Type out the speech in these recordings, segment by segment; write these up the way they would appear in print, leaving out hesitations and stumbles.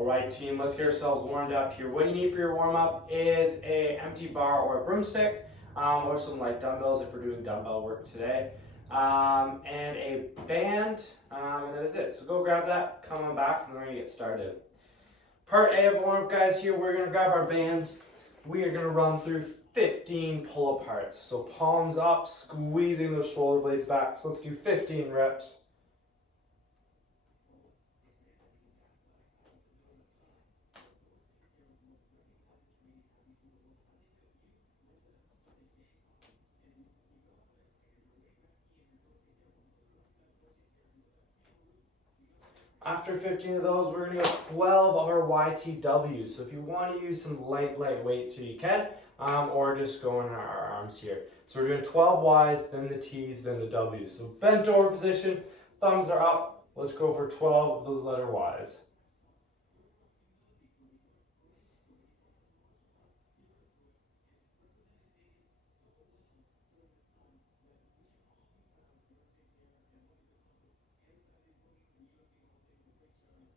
All right, team, let's get ourselves warmed up here. What you need for your warm-up is an empty bar or a broomstick, or some light dumbbells if we're doing dumbbell work today, and a band, and that is it. So go grab that, come on back, and we're gonna get started. Part A of warm-up, guys, here we're gonna grab our bands. We are gonna run through 15 pull-aparts. So palms up, squeezing those shoulder blades back. So let's do 15 reps. After 15 of those, we're gonna go 12 of our YTWs. So if you want to use some light weights here, you can, or just go in our arms here. So we're doing 12 Ys, then the Ts, then the Ws. So bent over position, thumbs are up. Let's go for 12 of those letter Ys.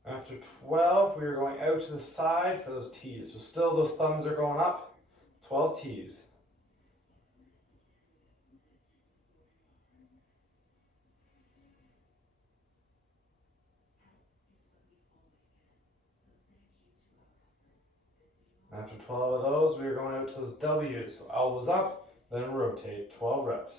After 12, we are going out to the side for those Ts. So still those thumbs are going up, 12 Ts. After 12 of those, we are going out to those Ws. So elbows up, then rotate, 12 reps.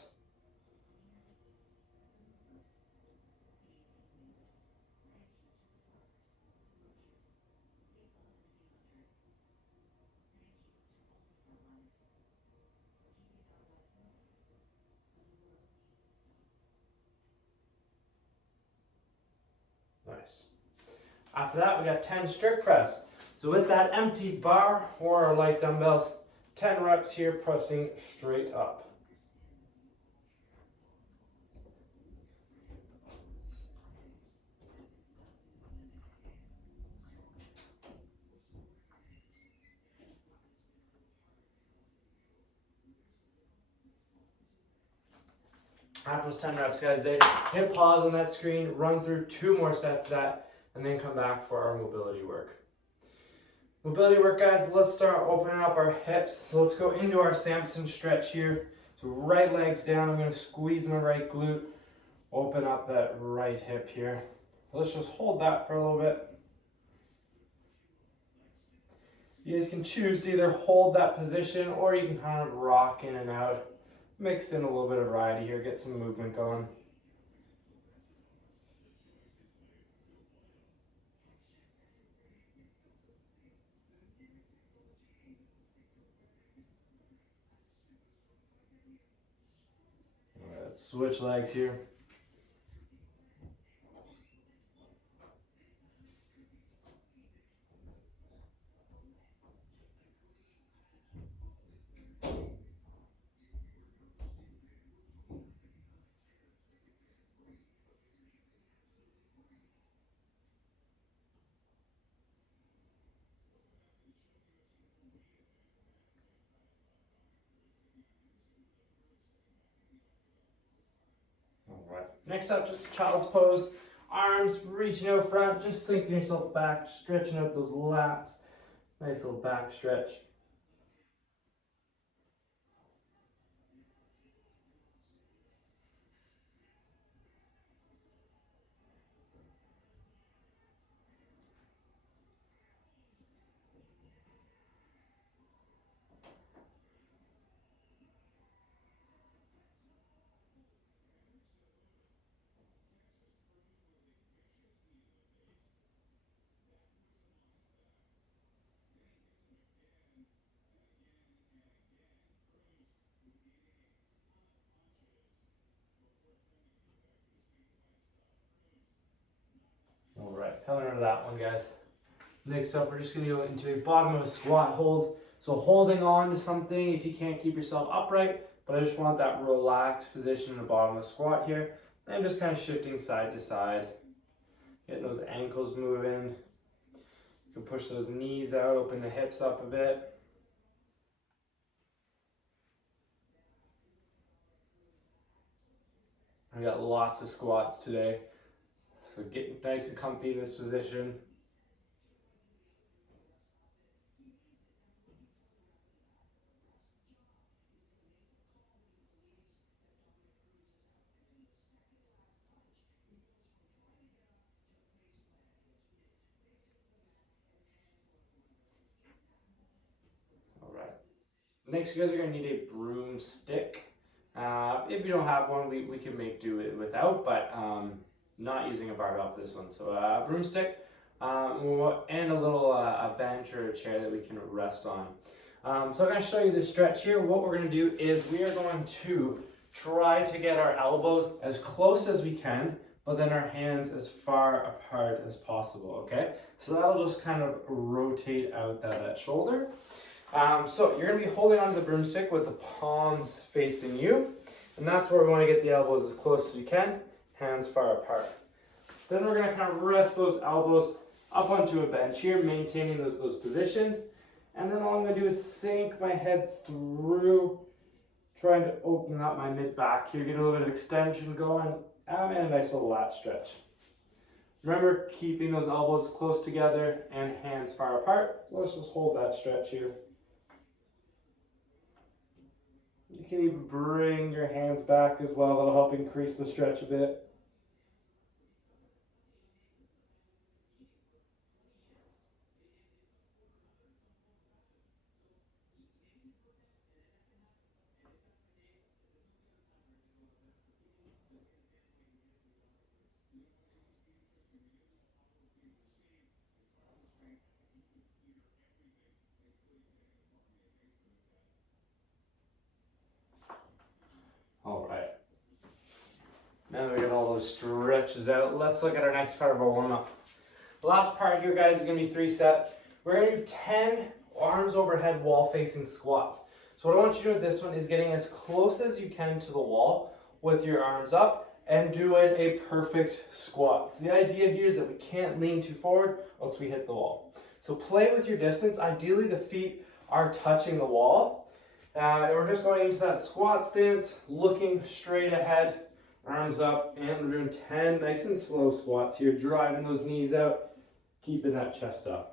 Nice. After that, we got 10 strict press. So with that empty bar or our light dumbbells, 10 reps here pressing straight up. After those 10 reps, guys, hit pause on that screen, run through 2 more sets of that, and then come back for our mobility work. Mobility work, guys, let's start opening up our hips. So let's go into our Samson stretch here. So right leg's down, I'm gonna squeeze my right glute, open up that right hip here. So let's just hold that for a little bit. You guys can choose to either hold that position or you can kind of rock in and out. Mix in a little bit of variety here, get some movement going. All right, let's switch legs here. All right. Next up, just a child's pose. Arms reaching out front, just sinking yourself back, stretching out those lats. Nice little back stretch. All right, coming into that one, guys. Next up, we're just gonna go into a bottom of a squat hold. So holding on to something if you can't keep yourself upright, but I just want that relaxed position in the bottom of the squat here. And just kind of shifting side to side. Getting those ankles moving. You can push those knees out, open the hips up a bit. I got lots of squats today. So get nice and comfy in this position. Next, you guys are going to need a broomstick. If you don't have one, we can make do it without, but not using a barbell for this one. So a broomstick and a little a bench or a chair that we can rest on. So I'm going to show you the stretch here. What we're going to do is we are going to try to get our elbows as close as we can, but then our hands as far apart as possible, okay? So that'll just kind of rotate out that shoulder. So you're going to be holding onto the broomstick with the palms facing you, and that's where we want to get the elbows as close as we can, hands far apart. Then we're going to kind of rest those elbows up onto a bench here, maintaining those positions. And then all I'm going to do is sink my head through, trying to open up my mid-back here, get a little bit of extension going, and a nice little lat stretch. Remember, keeping those elbows close together and hands far apart. So let's just hold that stretch here. You can even bring your hands back as well. That'll help increase the stretch a bit. All right. Now that we got all those stretches out, let's look at our next part of our warm-up. The last part here, guys, is going to be 3 sets. We're going to do 10 arms overhead wall-facing squats. So what I want you to do with this one is getting as close as you can to the wall with your arms up and doing a perfect squat. So the idea here is that we can't lean too forward once we hit the wall. So play with your distance. Ideally, the feet are touching the wall. And we're just going into that squat stance, looking straight ahead, arms up, and we're doing 10 nice and slow squats here, driving those knees out, keeping that chest up.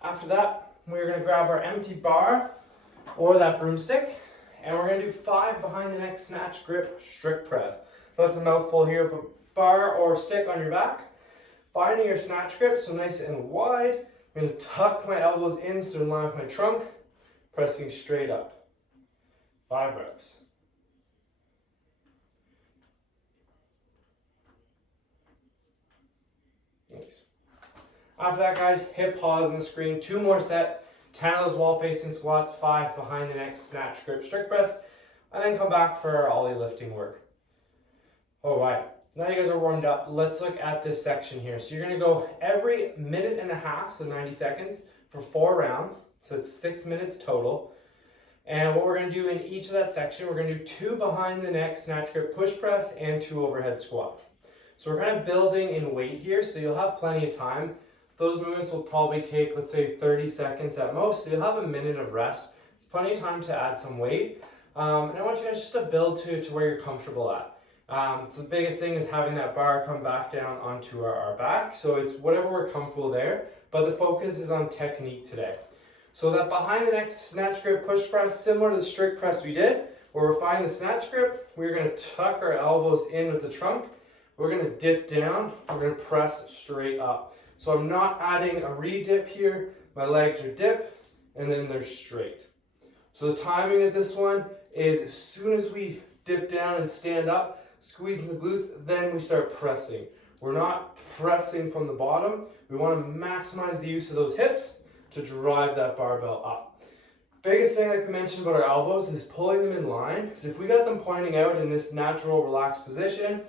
After that, we're going to grab our empty bar or that broomstick, and we're going to do 5 behind the neck snatch grip strict press. That's a mouthful here, but bar or stick on your back, finding your snatch grip so nice and wide. I'm going to tuck my elbows in so in line with my trunk, pressing straight up. 5 reps. Nice. After that, guys, hit pause on the screen. 2 more sets, 10 of those wall-facing squats, 5 behind the neck snatch grip strict press, and then come back for our ollie lifting work. All right, now you guys are warmed up. Let's look at this section here. So you're going to go every minute and a half, so 90 seconds, for 4 rounds. So it's 6 minutes total. And what we're going to do in each of that section, we're going to do 2 behind the neck snatch grip push press and 2 overhead squats. So we're kind of building in weight here, so you'll have plenty of time. Those movements will probably take, let's say, 30 seconds at most. So you'll have a minute of rest. It's plenty of time to add some weight. And I want you guys just to build to where you're comfortable at. So the biggest thing is having that bar come back down onto our back. So it's whatever we're comfortable there, but the focus is on technique today. So that behind the neck snatch grip push press, similar to the strict press we did, where we're finding the snatch grip, we're going to tuck our elbows in with the trunk. We're going to dip down. We're going to press straight up. So I'm not adding a re-dip here. My legs are dip, and then they're straight. So the timing of this one is as soon as we dip down and stand up, squeezing the glutes, then we start pressing. We're not pressing from the bottom. We want to maximize the use of those hips to drive that barbell up. Biggest thing I can mention about our elbows is pulling them in line. Because if we got them pointing out in this natural relaxed position,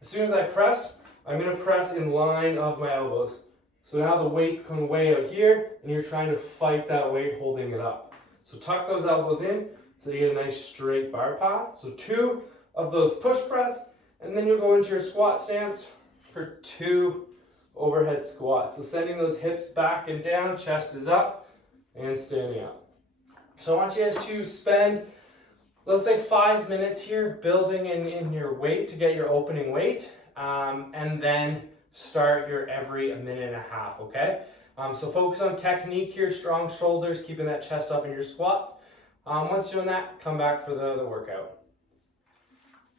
as soon as I press, I'm going to press in line of my elbows. So now the weight's coming way out here, and you're trying to fight that weight holding it up. So tuck those elbows in so you get a nice straight bar path. So 2 of those push press, and then you'll go into your squat stance for 2 overhead squats. So sending those hips back and down, chest is up, and standing up. So I want you guys to spend let's say 5 minutes here, building in your weight to get your opening weight, and then start your every 1.5 minutes, okay? So focus on technique here, strong shoulders, keeping that chest up in your squats. Once you're doing that, come back for the workout.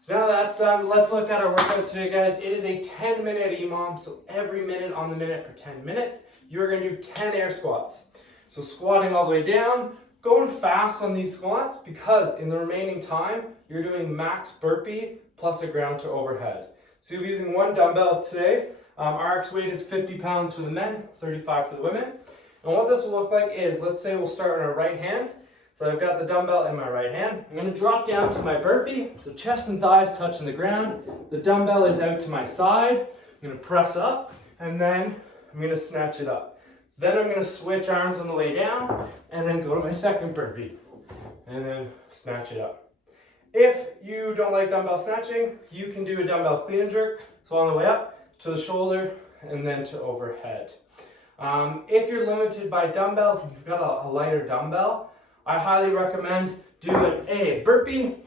So now that's done, let's look at our workout today, guys. It is a 10-minute EMOM, so every minute on the minute for 10 minutes, you're going to do 10 air squats. So squatting all the way down, going fast on these squats because in the remaining time, you're doing max burpee plus a ground to overhead. So you'll be using one dumbbell today. RX weight is 50 pounds for the men, 35 for the women. And what this will look like is, let's say we'll start on our right hand. So I've got the dumbbell in my right hand. I'm going to drop down to my burpee. So chest and thighs touching the ground. The dumbbell is out to my side. I'm going to press up and then I'm going to snatch it up. Then I'm going to switch arms on the way down and then go to my second burpee and then snatch it up. If you don't like dumbbell snatching, you can do a dumbbell clean and jerk. So on the way up to the shoulder and then to overhead. If you're limited by dumbbells and you've got a lighter dumbbell, I highly recommend doing a burpee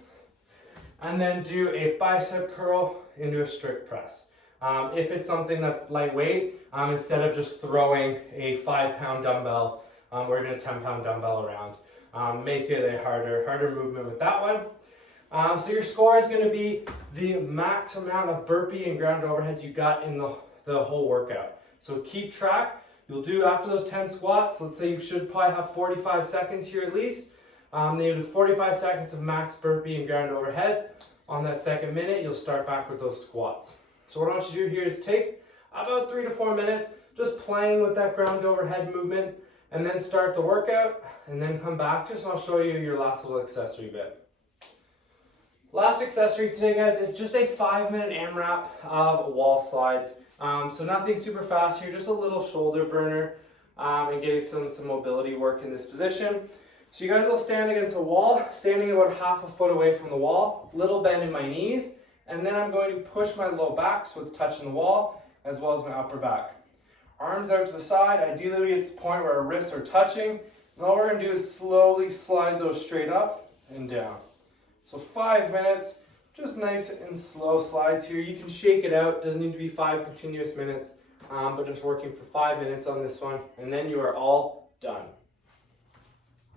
and then do a bicep curl into a strict press. If it's something that's lightweight, instead of just throwing a 5-pound dumbbell or even a 10-pound dumbbell around, make it a harder movement with that one. So your score is going to be the max amount of burpee and ground overheads you got in the whole workout. So keep track. You'll do after those 10 squats, let's say you should probably have 45 seconds here at least. Then you'll do 45 seconds of max burpee and ground overheads. On that second minute, you'll start back with those squats. So what I want you to do here is take about 3 to 4 minutes just playing with that ground overhead movement and then start the workout and then come back just and I'll show you your last little accessory bit. Last accessory today, guys, is just a 5-minute AMRAP of wall slides. So nothing super fast here, just a little shoulder burner and getting some mobility work in this position. So you guys will stand against a wall, standing about half a foot away from the wall, little bend in my knees, and then I'm going to push my low back so it's touching the wall as well as my upper back. Arms out to the side, ideally we get to the point where our wrists are touching, and all we're going to do is slowly slide those straight up and down. So 5 minutes, just nice and slow slides here. You can shake it out, doesn't need to be 5 continuous minutes, but just working for 5 minutes on this one, and then you are all done.